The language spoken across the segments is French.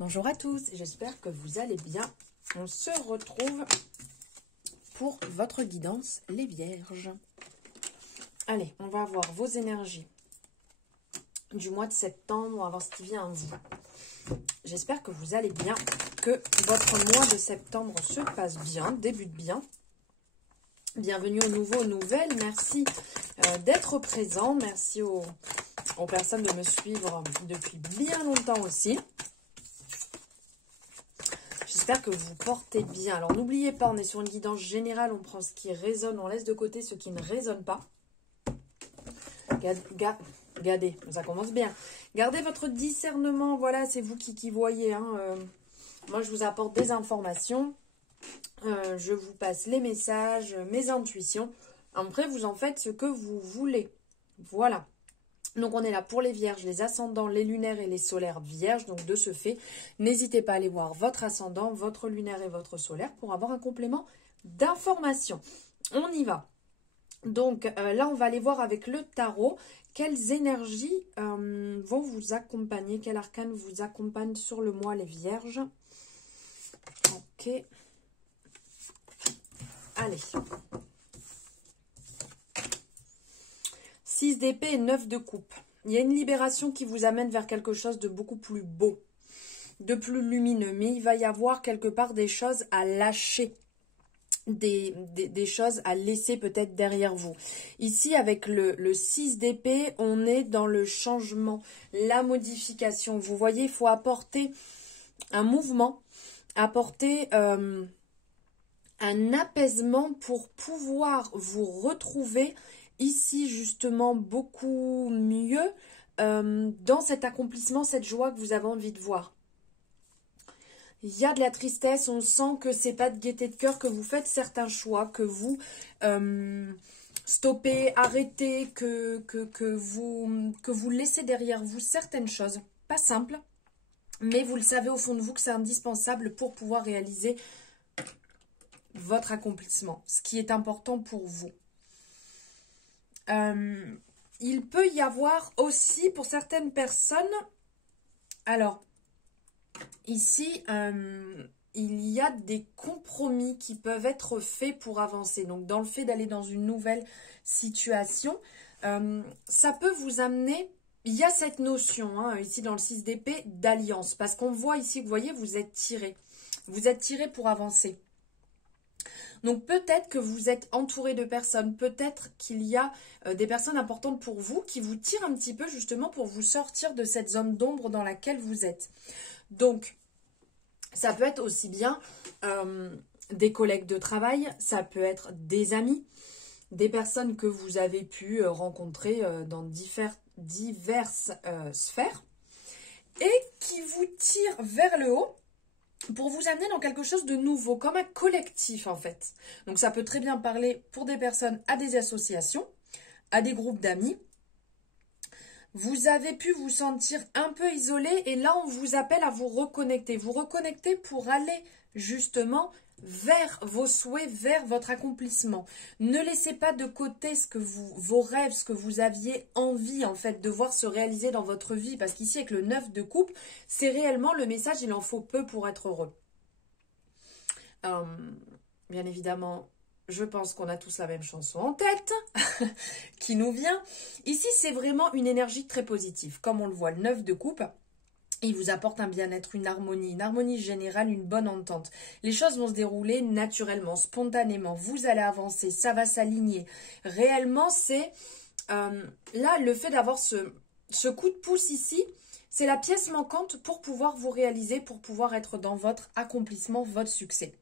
Bonjour à tous, j'espère que vous allez bien. On se retrouve pour votre guidance, les vierges. Allez, on va voir vos énergies du mois de septembre, on va voir ce qui vient en vous. J'espère que vous allez bien, que votre mois de septembre se passe bien, débute bien. Bienvenue aux nouveaux, aux nouvelles, merci d'être présent, merci aux personnes de me suivre depuis bien longtemps aussi. J'espère que vous portez bien. Alors, n'oubliez pas, on est sur une guidance générale. On prend ce qui résonne, on laisse de côté ce qui ne résonne pas. Gardez, ça commence bien. Gardez votre discernement. Voilà, c'est vous qui voyez. Moi, je vous apporte des informations. Je vous passe les messages, mes intuitions. Après, vous en faites ce que vous voulez. Voilà. Donc, on est là pour les vierges, les ascendants, les lunaires et les solaires vierges. Donc, de ce fait, n'hésitez pas à aller voir votre ascendant, votre lunaire et votre solaire pour avoir un complément d'information. On y va. Donc, là, on va aller voir avec le tarot quelles énergies vont vous accompagner, quel arcane vous accompagne sur le mois, les vierges. Ok. Allez. 6 d'épée et 9 de coupe. Il y a une libération qui vous amène vers quelque chose de beaucoup plus beau, de plus lumineux. Mais il va y avoir quelque part des choses à lâcher, des choses à laisser peut-être derrière vous. Ici, avec le 6 d'épée, on est dans le changement, la modification. Vous voyez, il faut apporter un mouvement, apporter un apaisement pour pouvoir vous retrouver ici justement beaucoup mieux dans cet accomplissement, cette joie que vous avez envie de voir. Il y a de la tristesse, on sent que c'est pas de gaieté de cœur, que vous faites certains choix, que vous stoppez, arrêtez, que vous laissez derrière vous certaines choses, pas simples, mais vous le savez au fond de vous que c'est indispensable pour pouvoir réaliser votre accomplissement, ce qui est important pour vous. Il peut y avoir aussi pour certaines personnes, alors ici il y a des compromis qui peuvent être faits pour avancer. Donc dans le fait d'aller dans une nouvelle situation, ça peut vous amener, il y a cette notion ici dans le 6 d'épée d'alliance, parce qu'on voit ici que vous voyez vous êtes tiré pour avancer. Donc peut-être que vous êtes entouré de personnes, peut-être qu'il y a des personnes importantes pour vous qui vous tirent un petit peu justement pour vous sortir de cette zone d'ombre dans laquelle vous êtes. Donc ça peut être aussi bien des collègues de travail, ça peut être des amis, des personnes que vous avez pu rencontrer dans diverses sphères et qui vous tirent vers le haut pour vous amener dans quelque chose de nouveau, comme un collectif en fait. Donc ça peut très bien parler pour des personnes à des associations, à des groupes d'amis. Vous avez pu vous sentir un peu isolé et là on vous appelle à vous reconnecter. Vous reconnecter pour aller justement vers vos souhaits, vers votre accomplissement. Ne laissez pas de côté vos rêves, ce que vous aviez envie en fait de voir se réaliser dans votre vie. Parce qu'ici avec le 9 de coupe, c'est réellement le message, il en faut peu pour être heureux. Bien évidemment, je pense qu'on a tous la même chanson en tête qui nous vient. Ici, c'est vraiment une énergie très positive. Comme on le voit, le 9 de coupe, il vous apporte un bien-être, une harmonie générale, une bonne entente. Les choses vont se dérouler naturellement, spontanément. Vous allez avancer, ça va s'aligner. Réellement, c'est là, le fait d'avoir ce coup de pouce ici, c'est la pièce manquante pour pouvoir vous réaliser, pour pouvoir être dans votre accomplissement, votre succès.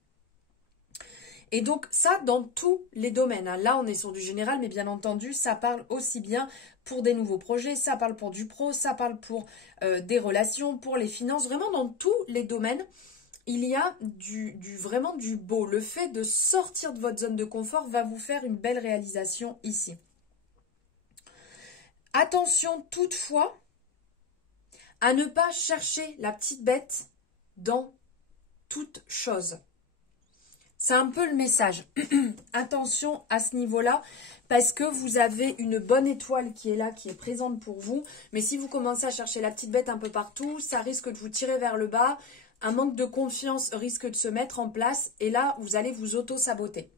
Et donc ça dans tous les domaines. Là on est sur du général, mais bien entendu ça parle aussi bien pour des nouveaux projets, ça parle pour du pro, ça parle pour des relations, pour les finances. Vraiment dans tous les domaines, il y a vraiment du beau. Le fait de sortir de votre zone de confort va vous faire une belle réalisation ici. Attention toutefois à ne pas chercher la petite bête dans toute chose. C'est un peu le message. Attention à ce niveau-là, parce que vous avez une bonne étoile qui est là, qui est présente pour vous. Mais si vous commencez à chercher la petite bête un peu partout, ça risque de vous tirer vers le bas. Un manque de confiance risque de se mettre en place. Et là, vous allez vous auto-saboter.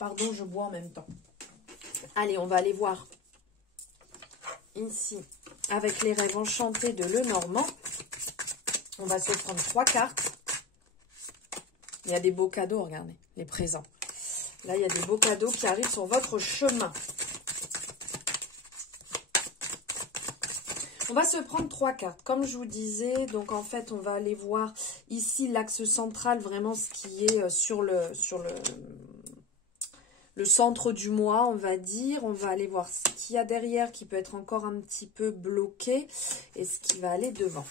Pardon, je bois en même temps. Allez, on va aller voir ici, avec les rêves enchantés de Lenormand. On va se prendre 3 cartes. Il y a des beaux cadeaux, regardez, les présents. Là, il y a des beaux cadeaux qui arrivent sur votre chemin. On va se prendre 3 cartes. Comme je vous disais, donc en fait, on va aller voir ici l'axe central, vraiment ce qui est sur le centre du mois, on va dire. On va aller voir ce qu'il y a derrière qui peut être encore un petit peu bloqué et ce qui va aller devant.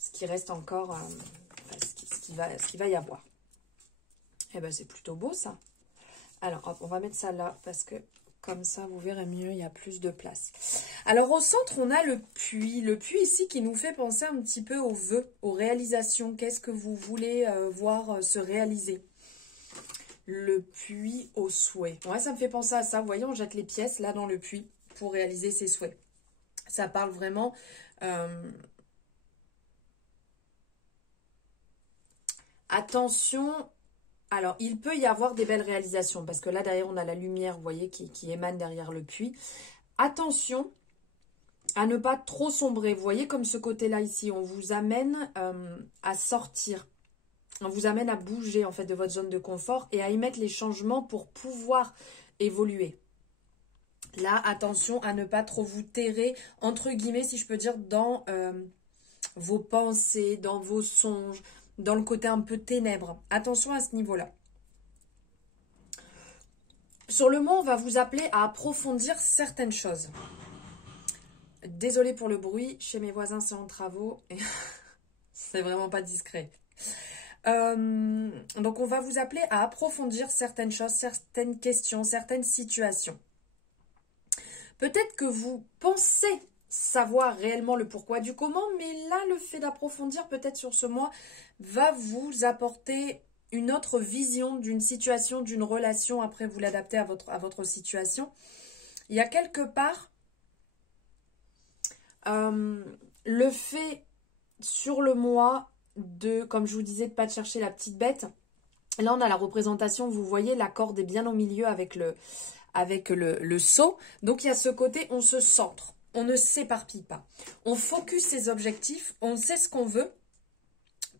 Ce qui reste encore... ce qu'il va y avoir. Eh ben, c'est plutôt beau, ça. Alors, hop, on va mettre ça là, parce que comme ça, vous verrez mieux, il y a plus de place. Alors, au centre, on a le puits. Le puits ici qui nous fait penser un petit peu aux vœux, aux réalisations. Qu'est-ce que vous voulez voir se réaliser? Le puits au souhait. Ouais, ça me fait penser à ça. Vous voyez, on jette les pièces là dans le puits pour réaliser ses souhaits. Ça parle vraiment... Attention, alors il peut y avoir des belles réalisations parce que là derrière on a la lumière, vous voyez, qui émane derrière le puits. Attention à ne pas trop sombrer, vous voyez comme ce côté-là ici, on vous amène à sortir, on vous amène à bouger en fait de votre zone de confort et à y mettre les changements pour pouvoir évoluer. Là, attention à ne pas trop vous terrer, entre guillemets, si je peux dire, dans vos pensées, dans vos songes, dans le côté un peu ténèbres. Attention à ce niveau-là. Sur le mot, on va vous appeler à approfondir certaines choses. Désolée pour le bruit, chez mes voisins c'est en travaux et c'est vraiment pas discret. Donc on va vous appeler à approfondir certaines choses, certaines questions, certaines situations. Peut-être que vous pensez savoir réellement le pourquoi du comment, mais là, le fait d'approfondir peut-être sur ce mois va vous apporter une autre vision d'une situation, d'une relation. Après, vous l'adaptez à votre situation. Il y a quelque part le fait sur le mois de, comme je vous disais, de ne pas chercher la petite bête. Là, on a la représentation, vous voyez, la corde est bien au milieu avec le seau. Donc, il y a ce côté, on se centre. On ne s'éparpille pas. On focus ses objectifs. On sait ce qu'on veut.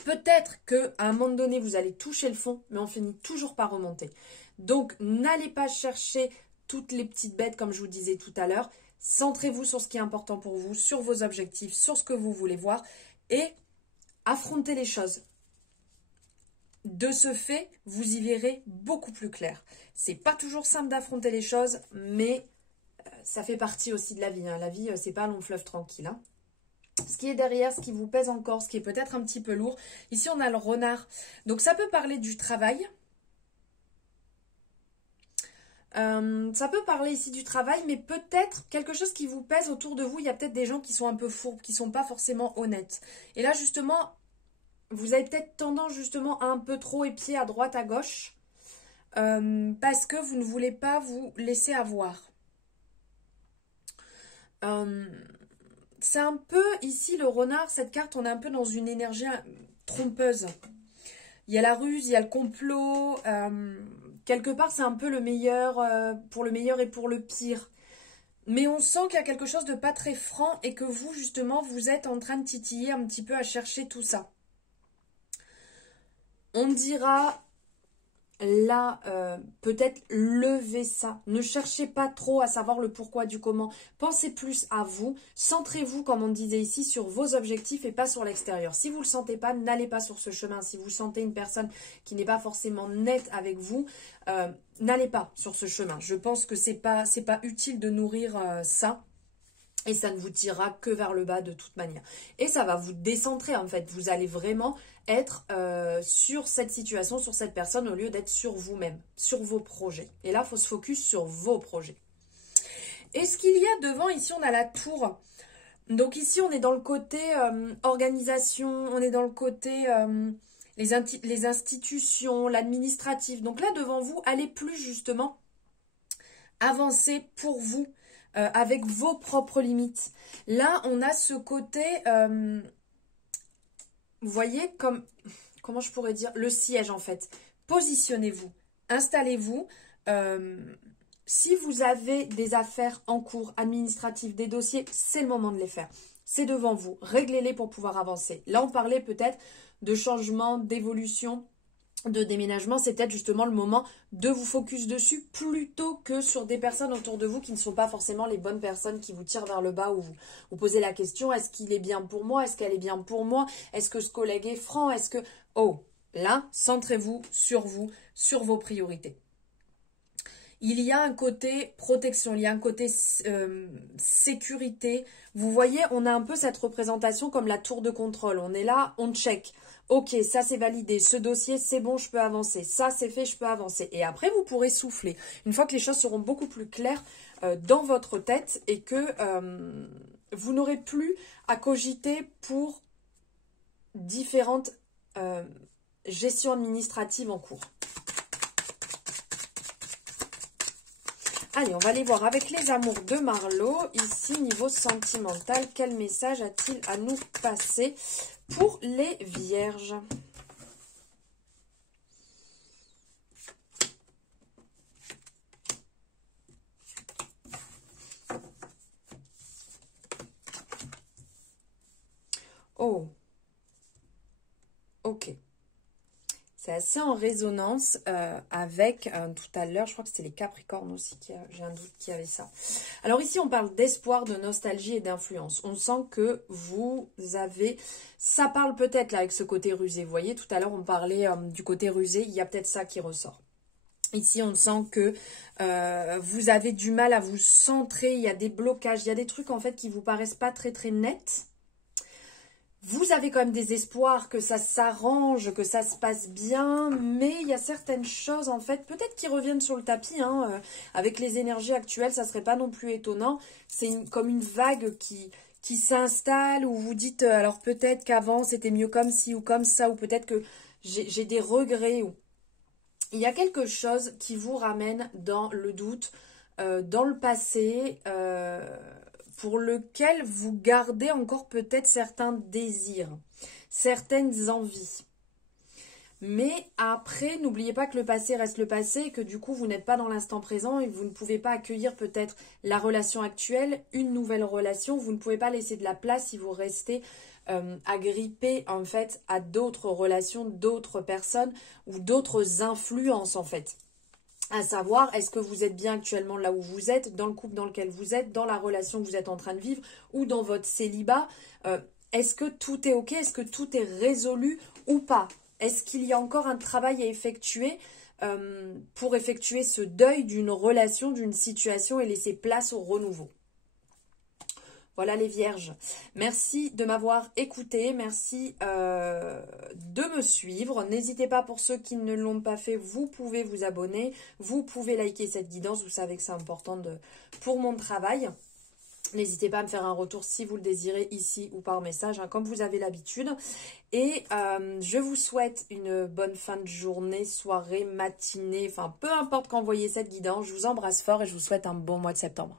Peut-être qu'à un moment donné, vous allez toucher le fond, mais on finit toujours par remonter. Donc, n'allez pas chercher toutes les petites bêtes, comme je vous disais tout à l'heure. Centrez-vous sur ce qui est important pour vous, sur vos objectifs, sur ce que vous voulez voir et affrontez les choses. De ce fait, vous y verrez beaucoup plus clair. C'est pas toujours simple d'affronter les choses, mais ça fait partie aussi de la vie. La vie, c'est pas un long fleuve tranquille. Ce qui est derrière, ce qui vous pèse encore, ce qui est peut-être un petit peu lourd. Ici, on a le renard. Donc, ça peut parler du travail. Ça peut parler ici du travail, mais peut-être quelque chose qui vous pèse autour de vous. Il y a peut-être des gens qui sont un peu fourbes, qui ne sont pas forcément honnêtes. Et là, justement, vous avez peut-être tendance justement à un peu trop épier à droite, à gauche, parce que vous ne voulez pas vous laisser avoir. C'est un peu, ici, le renard, cette carte, on est un peu dans une énergie trompeuse. Il y a la ruse, il y a le complot. Quelque part, c'est un peu le meilleur, pour le meilleur et pour le pire. Mais on sent qu'il y a quelque chose de pas très franc et que vous, justement, vous êtes en train de titiller un petit peu à chercher tout ça. On dira... Là, peut-être levez ça. Ne cherchez pas trop à savoir le pourquoi du comment. Pensez plus à vous. Centrez-vous, comme on disait ici, sur vos objectifs et pas sur l'extérieur. Si vous ne le sentez pas, n'allez pas sur ce chemin. Si vous sentez une personne qui n'est pas forcément nette avec vous, n'allez pas sur ce chemin. Je pense que c'est pas utile de nourrir ça. Et ça ne vous tirera que vers le bas de toute manière. Et ça va vous décentrer en fait. Vous allez vraiment être sur cette situation, sur cette personne, au lieu d'être sur vous-même, sur vos projets. Et là, il faut se focus sur vos projets. Et ce qu'il y a devant, ici, on a la tour. Donc ici, on est dans le côté organisation, on est dans le côté les institutions, l'administratif. Donc là, devant vous, allez plus justement avancer pour vous, avec vos propres limites. Là, on a ce côté, vous voyez, comment je pourrais dire, le siège en fait. Positionnez-vous, installez-vous. Si vous avez des affaires en cours, administratives, des dossiers, c'est le moment de les faire. C'est devant vous, réglez-les pour pouvoir avancer. Là, on parlait peut-être de changement, d'évolution, de déménagement, c'est peut-être justement le moment de vous focus dessus plutôt que sur des personnes autour de vous qui ne sont pas forcément les bonnes personnes qui vous tirent vers le bas ou vous posez la question, est-ce qu'il est bien pour moi? Est-ce qu'elle est bien pour moi? Est-ce que ce collègue est franc? Est-ce que... Oh, là, centrez-vous, sur vos priorités. Il y a un côté protection, il y a un côté sécurité. Vous voyez, on a un peu cette représentation comme la tour de contrôle. On est là, on check. Ok, ça c'est validé, ce dossier c'est bon, je peux avancer. Ça c'est fait, je peux avancer. Et après, vous pourrez souffler. Une fois que les choses seront beaucoup plus claires dans votre tête et que vous n'aurez plus à cogiter pour différentes gestions administratives en cours. Allez, on va aller voir avec les amours de Marlo. Ici, niveau sentimental, quel message a-t-il à nous passer pour les vierges? Oh, ok. C'est assez en résonance avec, tout à l'heure, je crois que c'était les Capricornes aussi, j'ai un doute qui avait ça. Alors ici, on parle d'espoir, de nostalgie et d'influence. On sent que vous avez... Ça parle peut-être là avec ce côté rusé. Vous voyez, tout à l'heure, on parlait du côté rusé. Il y a peut-être ça qui ressort. Ici, on sent que vous avez du mal à vous centrer. Il y a des blocages, il y a des trucs en fait qui vous paraissent pas très très nets. Vous avez quand même des espoirs que ça s'arrange, que ça se passe bien, mais il y a certaines choses, en fait, peut-être qui reviennent sur le tapis, hein, avec les énergies actuelles, ça serait pas non plus étonnant. C'est comme une vague qui s'installe, où vous dites, alors peut-être qu'avant, c'était mieux comme ci ou comme ça, ou peut-être que j'ai des regrets. Ou... Il y a quelque chose qui vous ramène dans le doute, dans le passé, pour lequel vous gardez encore peut-être certains désirs, certaines envies. Mais après, n'oubliez pas que le passé reste le passé et que du coup, vous n'êtes pas dans l'instant présent et vous ne pouvez pas accueillir peut-être la relation actuelle, une nouvelle relation. Vous ne pouvez pas laisser de la place si vous restez agrippé en fait à d'autres relations, d'autres personnes ou d'autres influences en fait. À savoir, est-ce que vous êtes bien actuellement là où vous êtes, dans le couple dans lequel vous êtes, dans la relation que vous êtes en train de vivre ou dans votre célibat? Est-ce que tout est ok? Est-ce que tout est résolu ou pas? Est-ce qu'il y a encore un travail à effectuer pour effectuer ce deuil d'une relation, d'une situation et laisser place au renouveau? Voilà les vierges. Merci de m'avoir écouté. Merci de me suivre. N'hésitez pas, pour ceux qui ne l'ont pas fait, vous pouvez vous abonner. Vous pouvez liker cette guidance. Vous savez que c'est important pour mon travail. N'hésitez pas à me faire un retour si vous le désirez ici ou par message, hein, comme vous avez l'habitude. Et je vous souhaite une bonne fin de journée, soirée, matinée, enfin peu importe quand vous voyez cette guidance. Je vous embrasse fort et je vous souhaite un bon mois de septembre.